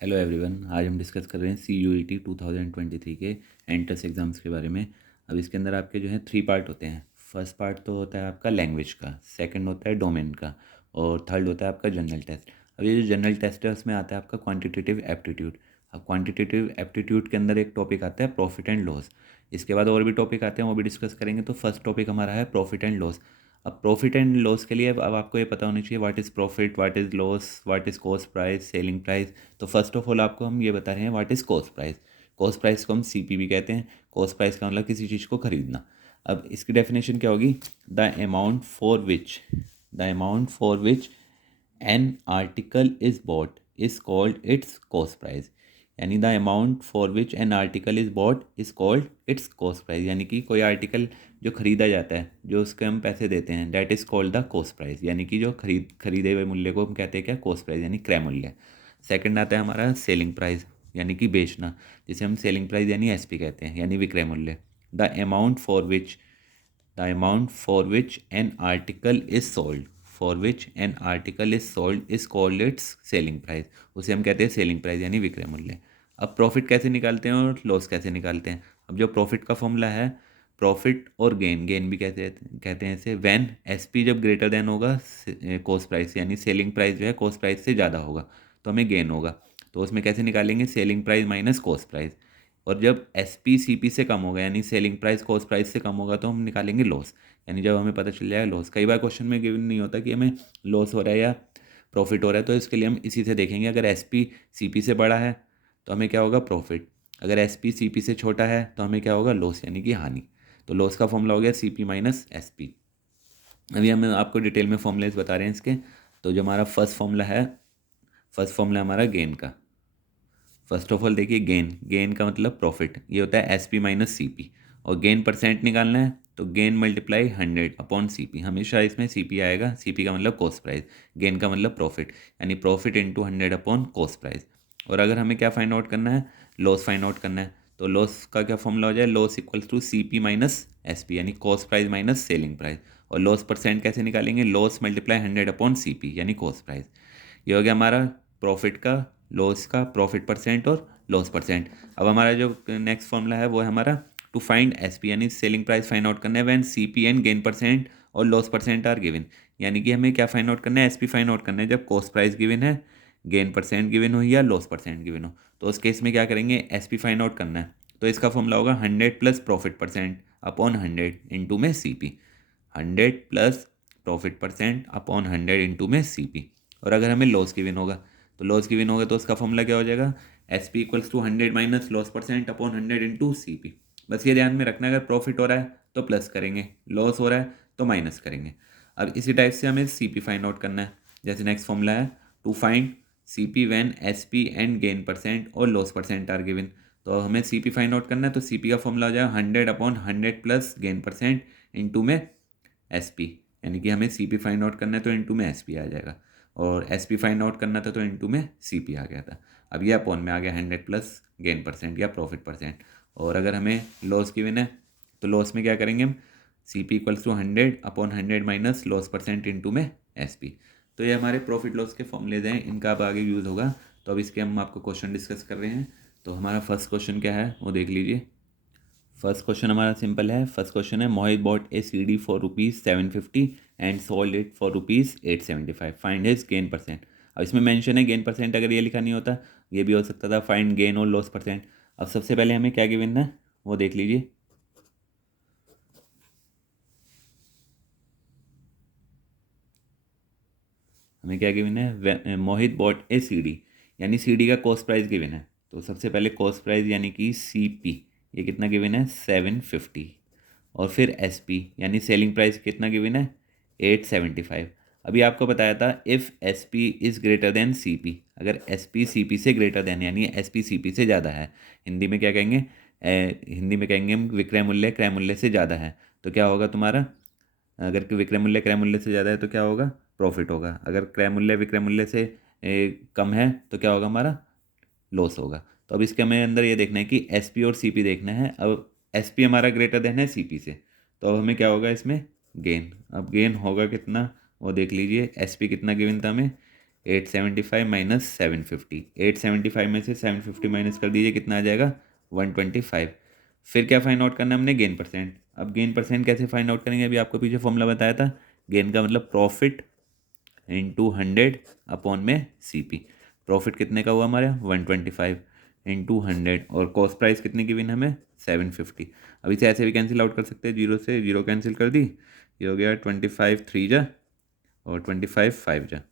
Hello everyone, आज हम discuss कर रहे हैं CUET 2023 के एंट्रेंस एग्ज़ाम्स के बारे में। अब इसके अंदर आपके जो है 3 पार्ट होते हैं। फर्स्ट पार्ट तो होता है आपका लैंग्वेज का, सेकंड होता है डोमेन का और थर्ड होता है आपका जनरल टेस्ट। अब ये जो जनरल टेस्ट है उसमें आता है आपका क्वांटिटेटिव एप्टीट्यूड। अब क्वांटिटेटिव एप्टीट्यूड के अंदर एक टॉपिक आता है प्रॉफिट एंड लॉस। इसके बाद और भी टॉपिक आते हैं, वो भी डिस्कस करेंगे। तो फर्स्ट टॉपिक हमारा है प्रॉफिट एंड लॉस। अब प्रॉफिट एंड लॉस के लिए अब आपको ये पता होनी चाहिए what is profit, what is loss, what is cost price, selling price. तो फर्स्ट ऑफ ऑल आपको हम ये बता रहे हैं what is cost price. Cost price को हम CP भी कहते हैं। कॉस्ट प्राइस का मतलब किसी चीज़ को खरीदना। अब इसकी डेफिनेशन क्या होगी? The amount for which an article is bought is called its cost price. यानी the amount for which an article is bought is called its cost price. यानी कि कोई आर्टिकल जो ख़रीदा जाता है, जो उसके हम पैसे देते हैं, that is called the cost price. यानी कि जो खरीदे हुए मूल्य को हम कहते हैं क्या? कॉस्ट प्राइस, यानी क्रय मूल्य। सेकंड आता है हमारा सेलिंग प्राइस, यानी कि बेचना, जिसे हम सेलिंग प्राइस यानी SP कहते हैं, यानी विक्रय मूल्य। The amount for which the amount for which an article is sold for which an article is sold is called its selling price. उसे हम कहते हैं सेलिंग प्राइस यानी विक्रय मूल्य। अब प्रॉफिट कैसे निकालते हैं और लॉस कैसे निकालते हैं? अब जो प्रॉफिट का फॉर्मूला है, प्रॉफिट और गेन, गेन भी कहते हैं इसे, व्हेन SP जब ग्रेटर देन होगा कॉस्ट प्राइस, यानी सेलिंग प्राइस जो है कॉस्ट प्राइस से ज़्यादा होगा तो हमें गेन होगा। तो उसमें कैसे निकालेंगे? Selling price minus cost price. और जब SP CP से कम होगा, यानी सेलिंग प्राइस कॉस्ट प्राइस से कम होगा, तो हम निकालेंगे लॉस। यानी जब हमें पता चल जाएगा लॉस। कई बार क्वेश्चन में गिवन नहीं होता कि हमें लॉस हो रहा है या प्रॉफिट हो रहा है, तो इसके लिए हम इसी से देखेंगे। अगर SP CP से बड़ा है तो हमें क्या होगा? प्रॉफिट। अगर SP CP से छोटा है तो हमें क्या होगा? लॉस, यानी कि हानि। तो लॉस का फॉर्मूला हो गया CP माइनस SP। अभी हम आपको डिटेल में फॉर्मूलेस बता रहे हैं इसके। तो जो हमारा फर्स्ट फॉर्मूला हमारा गेन का। फर्स्ट ऑफ ऑल देखिए, गेन, गेन का मतलब प्रॉफिट, ये होता है SP माइनस CP। और गेन परसेंट निकालना है तो गेन मल्टीप्लाई 100/CP। हमेशा इसमें CP आएगा। CP का मतलब कॉस्ट प्राइस, गेन का मतलब प्रॉफिट, यानी प्रॉफिट इंटू 100/कॉस्ट प्राइस। और अगर हमें क्या फाइंड आउट करना है? लॉस फाइंड आउट करना है। तो लॉस का क्या फॉर्मूला हो जाए? Loss equals to CP minus SP, यानी cost price minus selling price. और लॉस परसेंट कैसे निकालेंगे? लॉस मल्टीप्लाई 100/CP, यानी कॉस्ट प्राइस। ये हो गया हमारा प्रॉफिट का, लॉस का, प्रॉफिट परसेंट और लॉस परसेंट। अब हमारा जो नेक्स्ट फॉर्मूला है वो है हमारा टू फाइंड SP, यानी सेलिंग प्राइस फाइंड आउट करना है when CP and gain percent और लॉस परसेंट आर गिवन। यानी कि हमें क्या फाइंड आउट करना है? SP फाइंड आउट करना है जब कॉस्ट प्राइस गिवन है, गेन परसेंट गिवन हो या लॉस परसेंट गिवन हो। तो उस केस में क्या करेंगे? SP फाइंड आउट करना है। तो इसका फॉर्मूला होगा 100 plus profit percent upon 100 into में CP। 100 plus profit percent upon 100 into में CP। और अगर हमें लॉस गिवन होगा, तो लॉस गिवन होगा तो उसका फॉर्मूला क्या हो जाएगा? SP equals to 100 minus loss percent upon 100 into CP। बस ये ध्यान में रखना, अगर प्रॉफिट हो रहा है तो प्लस करेंगे, लॉस हो रहा है तो माइनस करेंगे। अब इसी टाइप से हमें CP फाइंड आउट करना है। जैसे नेक्स्ट फॉर्मूला है to find CP when SP and gain percent और लॉस परसेंट आर गिवन। तो हमें CP फाइंड आउट करना है, तो CP का फॉर्मूला हो जाएगा 100/100 प्लस गेन परसेंट इंटू में SP। यानी कि हमें CP फाइंड आउट करना है तो इंटू में SP आ जाएगा, और SP फाइंड आउट करना था तो इंटू में CP आ गया था। अब ये अपॉन में आ गया 100 प्लस गेन परसेंट या प्रॉफिट परसेंट। और अगर हमें लॉस गिवन है तो लॉस में क्या करेंगे हम? CP equals to 100/100 minus loss percent into में SP। तो ये हमारे प्रॉफिट लॉस के फॉर्मूलेज हैं, इनका अब आगे यूज़ होगा। तो अब इसके हम आपको क्वेश्चन डिस्कस कर रहे हैं। तो हमारा फर्स्ट क्वेश्चन क्या है वो देख लीजिए। फर्स्ट क्वेश्चन हमारा सिंपल है। फर्स्ट क्वेश्चन है, Mohit bought a CD for ₹750 and sold it for ₹875। Find his gain percent. अब इसमें मेंशन है गेन परसेंट, अगर ये लिखा नहीं होता ये भी हो सकता था फाइंड गेन और लॉस परसेंट। अब सबसे पहले हमें क्या गिवन है वो देख लीजिए। हमें क्या गिवन है? मोहित बॉट ए CD, यानी CD का कॉस्ट प्राइस गिवन है। तो सबसे पहले कॉस्ट प्राइस यानी कि CP, ये कितना गिवन है? 750। और फिर SP यानी सेलिंग प्राइस कितना गिवन है? 875। अभी आपको बताया था if SP is greater then CP। अगर SP CP से ग्रेटर देन, यानी SP CP से ज़्यादा है, हिंदी में क्या कहेंगे? हिंदी में कहेंगे हम विक्रय मूल्य क्रय मूल्य से ज़्यादा है, तो क्या होगा तुम्हारा? अगर कि विक्रय मूल्य क्रय मूल्य से ज़्यादा है तो क्या होगा? प्रॉफिट होगा। अगर क्रय मूल्य विक्रय मूल्य से कम है तो क्या होगा हमारा? लॉस होगा। तो अब इसके हमें अंदर ये देखना है कि SP और CP देखना है। अब SP हमारा ग्रेटर देन है CP से, तो अब हमें क्या होगा इसमें? गेन। अब गेन होगा कितना वो देख लीजिए। SP कितना गिवन था हमें? 875 माइनस 750, 875 में से 750 माइनस कर दीजिए, कितना आ जाएगा 125। फिर क्या फाइंड आउट करना है हमने, गेन परसेंट। अब गेन परसेंट कैसे फाइंड आउट करेंगे, अभी आपको पीछे फॉर्मूला बताया था, गेन का मतलब प्रॉफिट इंटू 100 अपॉन में CP। प्रॉफिट कितने का हुआ हमारा 125 इंटू 100, और कॉस्ट प्राइस कितने की बिन हमें 750। अब इसे ऐसे भी कैंसिल आउट कर सकते हैं, जीरो से जीरो कैंसिल कर दी, ये हो गया 25 3 जा और 25 5 जा,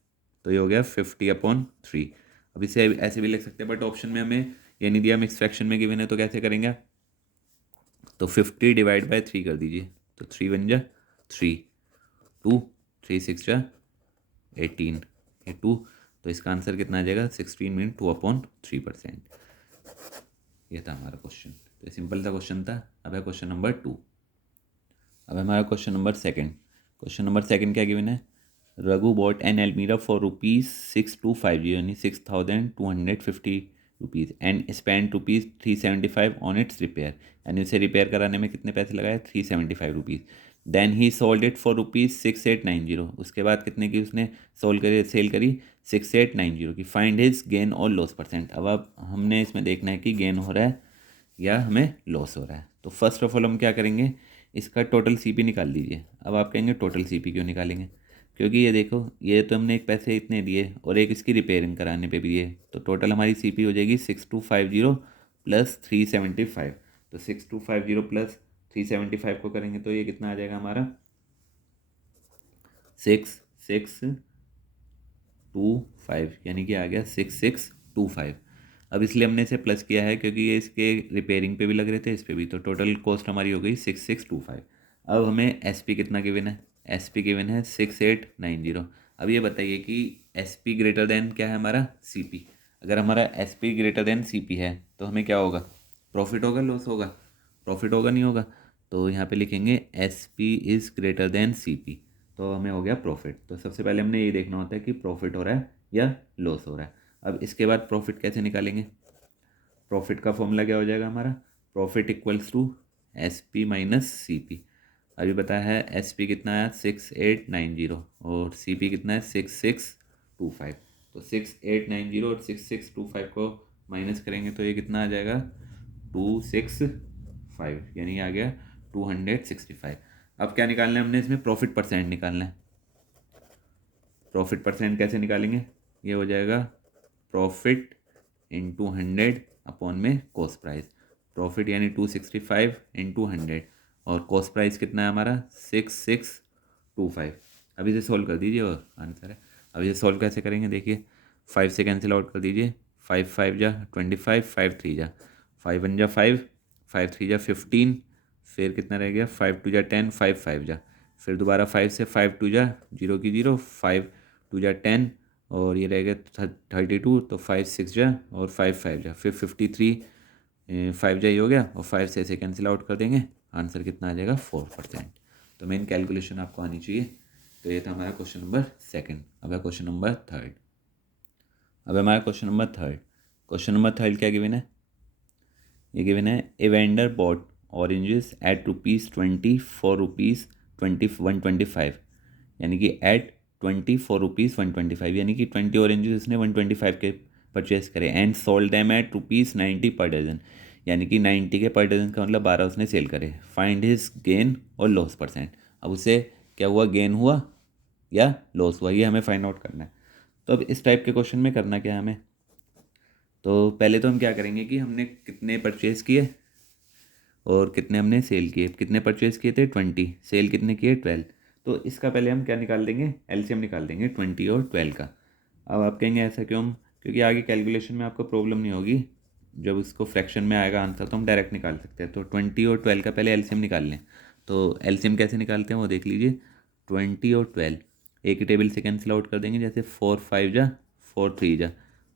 तो ये हो गया 50/3। अब इसे ऐसे भी लिख सकते हैं, बट ऑप्शन में हमें ये नहीं दिया, मिक्स फ्रैक्शन में गिवन है, तो कैसे करेंगे, तो 50 डिवाइड बाय 3 कर दीजिए, तो 3 बन जा 3, 2 3 6 जा 18, ये 2, तो इसका आंसर कितना आ जाएगा 16 मीन 2/3%। ये था हमारा क्वेश्चन। तो ये सिंपल सा क्वेश्चन था। अब है क्वेश्चन नंबर 2। अब हमारा question number second. Question number second क्या गिवन है, Raghu bought an almirah for ₹6250 यानी 6250 rupees and spend ₹375 on its repair, यानी उसे रिपेयर कराने में कितने पैसे लगाए 375 rupees. Then he sold it for ₹6890, उसके बाद कितने की उसने सेल करी 6890 की। फाइंड हिज गेन और लॉस परसेंट। अब हमने इसमें देखना है कि गेन हो रहा है या हमें लॉस हो रहा है। तो फर्स्ट ऑफ ऑल हम क्या करेंगे, इसका टोटल CP निकाल लीजिए। अब आप कहेंगे टोटल CP क्यों निकालेंगे, क्योंकि ये देखो, ये तो हमने एक पैसे इतने दिए और एक इसकी रिपेयरिंग कराने पे भी दिए, तो टोटल हमारी CP हो जाएगी 6250 प्लस 375। तो 6250 प्लस 375 को करेंगे तो ये कितना आ जाएगा हमारा 6625, यानी कि आ गया 6625। अब इसलिए हमने इसे प्लस किया है क्योंकि ये इसके रिपेयरिंग पे भी लग रहे थे, इस पे भी, तो टोटल कॉस्ट हमारी हो गई 6625। अब हमें SP कितना गिवन है, SP गिवन है 6890। अब ये बताइए कि SP ग्रेटर देन क्या है हमारा CP। अगर हमारा SP ग्रेटर देन CP है तो हमें क्या होगा, प्रॉफिट होगा लॉस होगा, प्रॉफिट होगा नहीं होगा, तो यहाँ पे लिखेंगे SP is greater then CP, तो हमें हो गया प्रॉफिट। तो सबसे पहले हमने ये देखना होता है कि प्रॉफिट हो रहा है या लॉस हो रहा है। अब इसके बाद प्रॉफिट कैसे निकालेंगे, प्रॉफिट का फॉर्मूला क्या हो जाएगा हमारा, profit equals to SP minus CP। अभी बताया है SP कितना है 6890 और CP कितना है 6625। तो 6890 और 6625 को माइनस करेंगे तो ये कितना आ जाएगा 265, यानी आ गया 265। अब क्या निकालना है हमने इसमें, प्रॉफिट परसेंट निकालना है। प्रॉफिट परसेंट कैसे निकालेंगे, ये हो जाएगा प्रॉफिट इंटू 100 अपॉन में कॉस्ट प्राइस। प्रॉफिट यानी 265 इंटू 100 और कॉस्ट प्राइस कितना है हमारा 6625। अब इसे सॉल्व कर दीजिए और आंसर है। अब इसे सॉल्व कैसे करेंगे, देखिए 5 से कैंसिल आउट कर दीजिए, 5 5 जा 25, 5 3 जा 5 1 जा 5, 5 3 जा 15, फिर कितना रह गया 5 2 जा 10, 5 5 जा, फिर दोबारा 5 से 5 2 जा 0 की 0, 5 2 जा 10 और ये रह गया 32, तो 5 6 जा और 5 5 जा, फिर 53, 5 जा ही हो गया और 5 से ऐसे कैंसिल आउट कर देंगे, आंसर कितना आ जाएगा 4%। तो मेन कैलकुलेशन आपको आनी चाहिए। तो ये था हमारा क्वेश्चन नंबर सेकंड। अब है क्वेश्चन नंबर थर्ड। अब हमारा question number third. Question number third क्या गिवन है, ये गिवन है a vendor bought oranges at ₹20 for ₹125, यानी कि एट 20 फॉर ₹125, यानी कि 20 ऑरेंजेस उसने 125 के परचेस करे एंड सोल्ड दैम एट ₹90 पर डजन, यानी कि 90 के पर डजन का मतलब 12 उसने सेल करे। फाइंड हिज गेन और लॉस परसेंट। अब उसे क्या हुआ, गेन हुआ या लॉस हुआ, ये हमें फाइंड आउट करना है। तो अब इस टाइप के क्वेश्चन में करना क्या है हमें, तो पहले तो हम क्या करेंगे कि हमने कितने परचेज़ किए और कितने हमने सेल किए। कितने परचेज़ किए थे 20, सेल कितने किए 12। तो इसका पहले हम क्या निकाल देंगे, LCM निकाल देंगे 20 और 12 का। अब आप कहेंगे ऐसा क्यों, क्योंकि आगे कैलकुलेशन में आपको प्रॉब्लम नहीं होगी, जब उसको फ्रैक्शन में आएगा आंसर तो हम डायरेक्ट निकाल सकते हैं। तो 20 और 12 का पहले LCM निकाल लें। तो LCM कैसे निकालते हैं वो देख लीजिए। 20 और 12 एक ही टेबल से कैंसिल आउट कर देंगे, जैसे 4 5 जा 4 3 जा,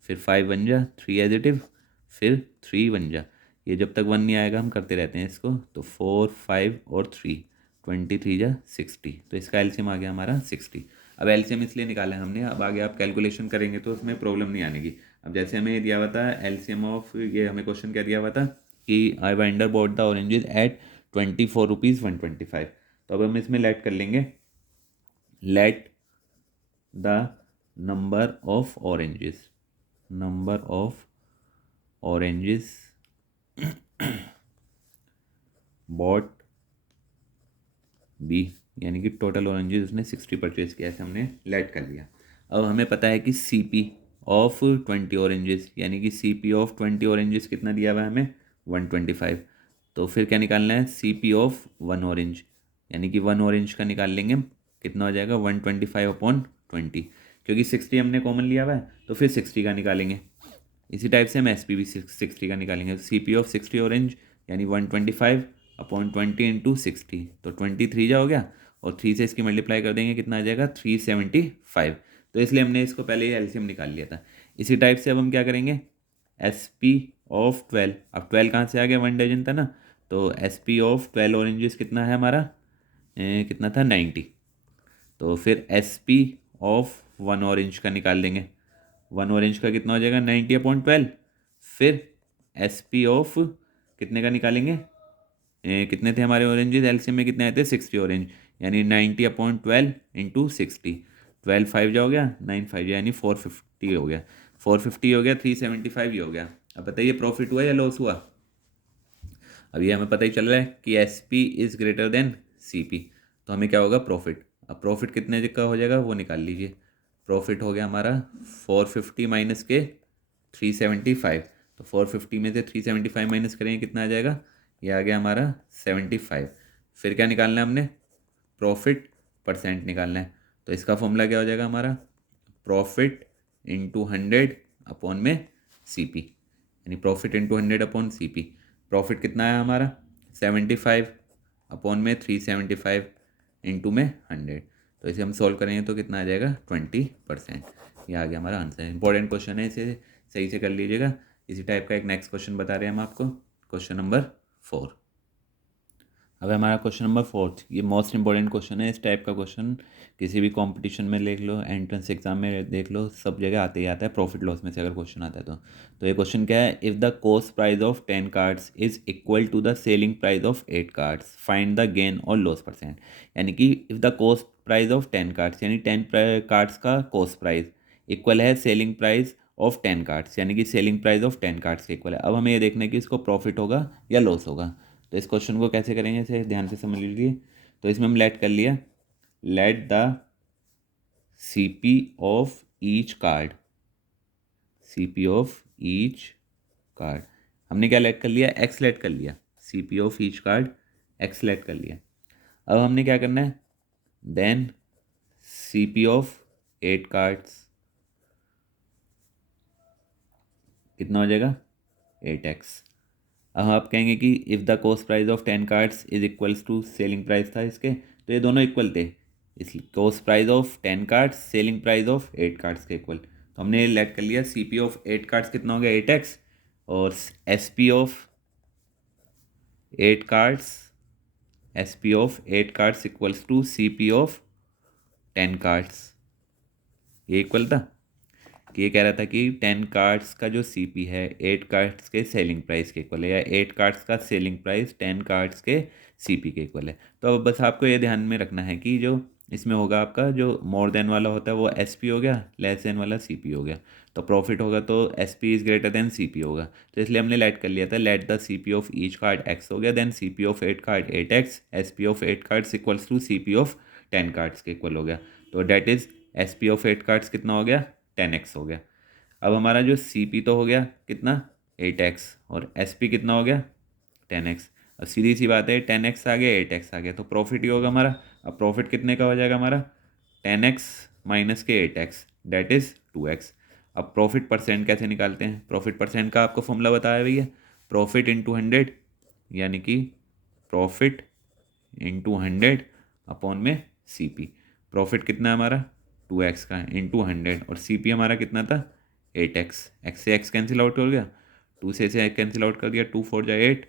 फिर 5 1 जा 3 एजिटिव, फिर 3 1 जा, ये जब तक 1 नहीं आएगा हम करते रहते हैं इसको। तो 4 5 और 3, 23 जा 60, तो इसका एलसीएम आ गया हमारा 60। अब एलसीएम इसलिए निकाला है हमने, अब आगे आप कैलकुलेशन करेंगे तो उसमें प्रॉब्लम नहीं आनेगी। अब जैसे हमें ये दिया हुआ था एलसीएम ऑफ, ये हमें क्वेश्चन क्या दिया हुआ था कि I vendor bought the oranges at ₹24 125। तो अब हम इसमें लेट कर लेंगे, let the number of oranges, number of oranges bought be, यानी कि टोटल ऑरेंजेस उसने 60 परचेज किया, ऐसे हमने लेट कर लिया। अब हमें पता है कि सी पी ऑफ 20 ऑरेंजेस, यानी कि सी पी ऑफ 20 ऑरेंजेस कितना दिया हुआ है हमें 125। तो फिर क्या निकालना है, सी पी ऑफ 1 ऑरेंज, यानी कि 1 ऑरेंज का निकाल लेंगे हम, कितना हो जाएगा 125/20, क्योंकि 60 हमने कॉमन लिया हुआ है तो फिर 60 का निकालेंगे। इसी टाइप से हम एस पी भी 60 का निकालेंगे। सी पी ऑफ 60 ऑरेंज यानी 125/20 इंटू 60, तो 23 जा हो गया, और 3 से इसकी मल्टीप्लाई कर देंगे, कितना आ जाएगा 375। तो इसलिए हमने इसको पहले ही एलसीएम निकाल लिया था। इसी टाइप से अब हम क्या करेंगे, एस पी ऑफ 12, अब 12 कहाँ से आ गया, 1 डजन था ना, तो एस पी ऑफ 12 ऑरेंजेस कितना है हमारा, कितना था 90। तो फिर एस पी ऑफ 1 ऑरेंज का निकाल देंगे, 1 ऑरेंज का कितना हो जाएगा 90/12। फिर एस पी ऑफ कितने का निकालेंगे, कितने थे हमारे ऑरेंजेस, एलसीएम में कितने आए थे 60 ऑरेंज, यानी 90/12 इंटू 60, 12 5 जा हो गया, 9 5 जा, यानी 450 हो गया, 450 हो गया, 375 ही हो गया। अब बताइए प्रॉफिट हुआ या लॉस हुआ। अब ये हमें पता ही चल रहा है कि S P is greater than C P, तो हमें क्या होगा प्रॉफिट। अब प्रॉफिट कितने का हो जाएगा वो निकाल लीजिए। प्रॉफिट हो गया हमारा 450 माइनस के 375, तो 450 में से 375 माइनस करेंगे कितना आ जाएगा, ये आ गया हमारा 75। फिर क्या निकालना है हमने, प्रॉफिट परसेंट निकालना है। तो इसका फॉर्मूला क्या हो जाएगा हमारा, प्रॉफिट इंटू 100 में सी पी, यानी प्रॉफिट इंटू 100/CP। प्रॉफिट कितना है हमारा 75 में 375 इंटू में 100, तो इसे हम सॉल्व करेंगे तो कितना आ जाएगा 20%। ये आ गया हमारा आंसर। इंपॉर्टेंट क्वेश्चन है, इसे सही से कर लीजिएगा। इसी टाइप का एक नेक्स्ट क्वेश्चन बता रहे हैं हम आपको, क्वेश्चन नंबर 4। अब हमारा क्वेश्चन नंबर 4, ये मोस्ट इंपॉर्टेंट क्वेश्चन है। इस टाइप का क्वेश्चन किसी भी कंपटीशन में देख लो, एंट्रेंस एग्जाम में देख लो, सब जगह आते ही आता है, प्रॉफिट लॉस में से अगर क्वेश्चन आता है तो ये क्वेश्चन क्या है, if the cost price of 10 cards is equal to the selling price of 8 cards, find the gain और लॉस परसेंट। यानी कि if the cost price of 10 cards, यानी 10 कार्ड्स का कॉस्ट प्राइस इक्वल है सेलिंग प्राइस ऑफ 10 कार्ड्स, यानी कि selling price of 10 cards के equal है। अब हमें ये देखना है कि इसको प्रॉफिट होगा या लॉस होगा। तो इस क्वेश्चन को कैसे करेंगे इसे ध्यान से समझ लीजिए। तो इसमें हम लेट कर लिया, let the C P of each card, C P of each card, हमने क्या लेट कर लिया, एक्स लेट कर लिया, C P of each card X let कर लिया। अब हमने क्या करना है, then C P of 8 cards कितना हो जाएगा 8x। अब आप कहेंगे कि if the cost price of 10 cards is equals to selling price था इसके, तो ये दोनों इक्वल थे, इसलिए cost price of 10 cards selling price of 8 cards के इक्वल। तो हमने लेट कर लिया सी पी ऑफ 8 कार्ड्स कितना हो गया 8x, और S P of 8 cards, S P of 8 cards equals to C P of 10 cards, ये इक्वल था। कि ये कह रहा था कि 10 कार्ड्स का जो सीपी है 8 कार्ड्स के सेलिंग प्राइस के इक्वल है, या 8 कार्ड्स का सेलिंग प्राइस 10 कार्ड्स के सीपी के इक्वल है। तो अब बस आपको ये ध्यान में रखना है कि जो इसमें होगा आपका जो मोर देन वाला होता है वो एस पी हो गया, लेस देन वाला सी पी हो गया। तो प्रॉफिट होगा तो S P is greater than C P होगा, तो इसलिए हमने लेट कर लिया था, let the C P of each card X हो गया, then C P of 8 card 8x, S P of 8 cards equals to C P of 10 cards के इक्वल हो गया। तो that is S P of 8 cards कितना हो गया 10x हो गया। अब हमारा जो सी पी तो हो गया कितना 8x, और एस पी कितना हो गया 10x। अब सीधी सी बात है 10x आ गया 8x आ गया, तो प्रॉफिट ही होगा हमारा। अब प्रॉफिट कितने का हो जाएगा हमारा 10x माइनस के 8x, डेट इज़ 2x। अब प्रॉफिट परसेंट कैसे निकालते हैं, प्रॉफिट परसेंट का आपको फॉर्मूला बताया भैया, प्रॉफिट इंटू 100, यानी कि प्रॉफिट इंटू 100 में सी पी। प्रॉफिट कितना है हमारा 2x का इंटू 100, और सी पी हमारा कितना था 8x, एक्स से एक्स कैंसिल आउट हो गया, 2 से कैंसिल आउट कर दिया, 2 4 जा 8,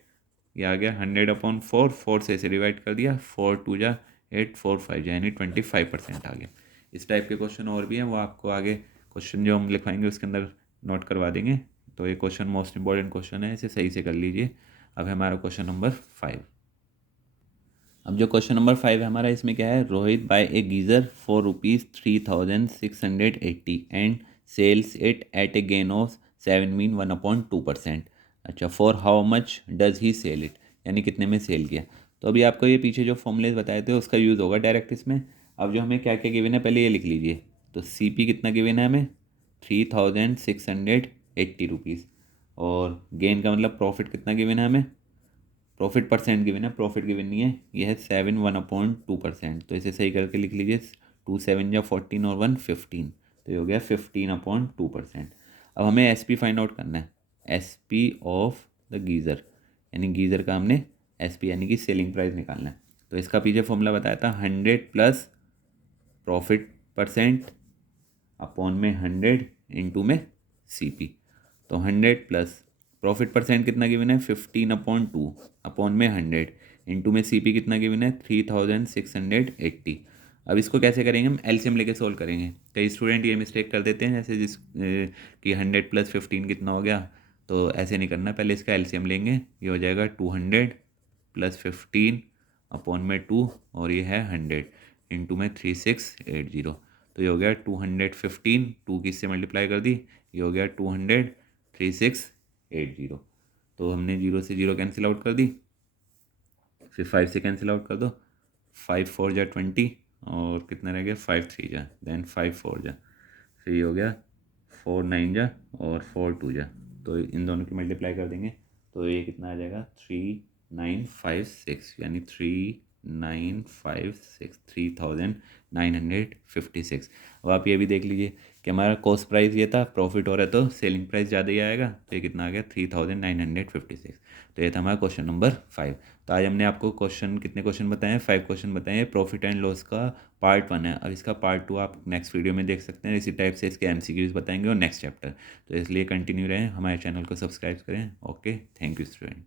ये आ गया 100/4, 4 से इसे डिवाइड कर दिया, 4 2 जा 8, 4 5 जा, यानी 25% आ गया। इस टाइप के क्वेश्चन और भी हैं, वो आपको आगे क्वेश्चन जो हम लिखवाएंगे उसके अंदर नोट करवा देंगे। तो ये क्वेश्चन मोस्ट इंपॉर्टेंट क्वेश्चन है, इसे सही से कर लीजिए। अब है हमारा क्वेश्चन नंबर 5। अब जो क्वेश्चन नंबर 5 है हमारा, इसमें क्या है, Rohit buy a geyser for ₹3,680 and sells it at a gain of 7 मीन 1/2%। अच्छा, for how much does he sell it, यानी कितने में सेल किया। तो अभी आपको ये पीछे जो फॉर्मूलेज बताए थे उसका यूज़ होगा डायरेक्ट इसमें। अब जो हमें क्या क्या गिवन है पहले ये लिख लीजिए। तो CP कितना गिवन है हमें, ₹3,680। और गेन का मतलब प्रॉफिट कितना गिवन है हमें, प्रॉफिट परसेंट गिवन है, प्रॉफिट गिवन नहीं है, ये है 7 1/2%। तो इसे सही करके लिख लीजिए, 2 7 या 14 और 1 15, तो ये हो गया 15/2%। अब हमें SP फाइंड आउट करना है, SP ऑफ द गीज़र, यानी गीज़र का हमने SP यानी कि सेलिंग प्राइस निकालना है। तो इसका पीछे फॉर्मूला बताया था, 100 प्लस प्रॉफिट परसेंट अपॉन में 100 इंटू में CP। तो 100 प्लस प्रॉफिट परसेंट कितना गिवन है, 15/2 अपॉन में 100 इंटू में CP कितना गिवन है, 3,680। अब इसको कैसे करेंगे, हम LCM लेके सोल्व करेंगे। कई स्टूडेंट ये मिस्टेक कर देते हैं, जैसे कि 100 प्लस 15 कितना हो गया, तो ऐसे नहीं करना, पहले इसका LCM लेंगे। ये हो जाएगा 200 प्लस 15 अपॉन में 2, और ये है 100 इंटू में 3680। तो ये हो गया 215, 2 की इससे मल्टीप्लाई कर दी, ये हो गया 200 3680। तो हमने 0 से 0 कैंसिल आउट कर दी, फिर 5 से कैंसिल आउट कर दो, 5 4 जा 20, और कितना रह गया, 5 3 जा, देन 5 4 जा, फिर ये हो गया 4 9 जा और 4 2 जा। तो इन दोनों की मल्टीप्लाई कर देंगे, तो ये कितना आ जाएगा, 3956, यानी 3956, 3956। अब आप ये भी देख लीजिए कि हमारा कॉस्ट प्राइस ये था, प्रॉफिट हो रहा है तो सेलिंग प्राइस ज़्यादा ही आएगा, तो ये कितना आ गया, 3956। तो ये था हमारा क्वेश्चन नंबर 5। तो आज हमने आपको क्वेश्चन, कितने क्वेश्चन बताए हैं, 5 क्वेश्चन बताए हैं। प्रॉफिट एंड लॉस का पार्ट 1 है, अब इसका पार्ट 2 आप नेक्स्ट वीडियो में देख सकते हैं। इसी टाइप से इसके MCQs बताएंगे और नेक्स्ट चैप्टर। तो इसलिए कंटिन्यू रहें, हमारे चैनल को सब्सक्राइब करें। Okay, thank you student.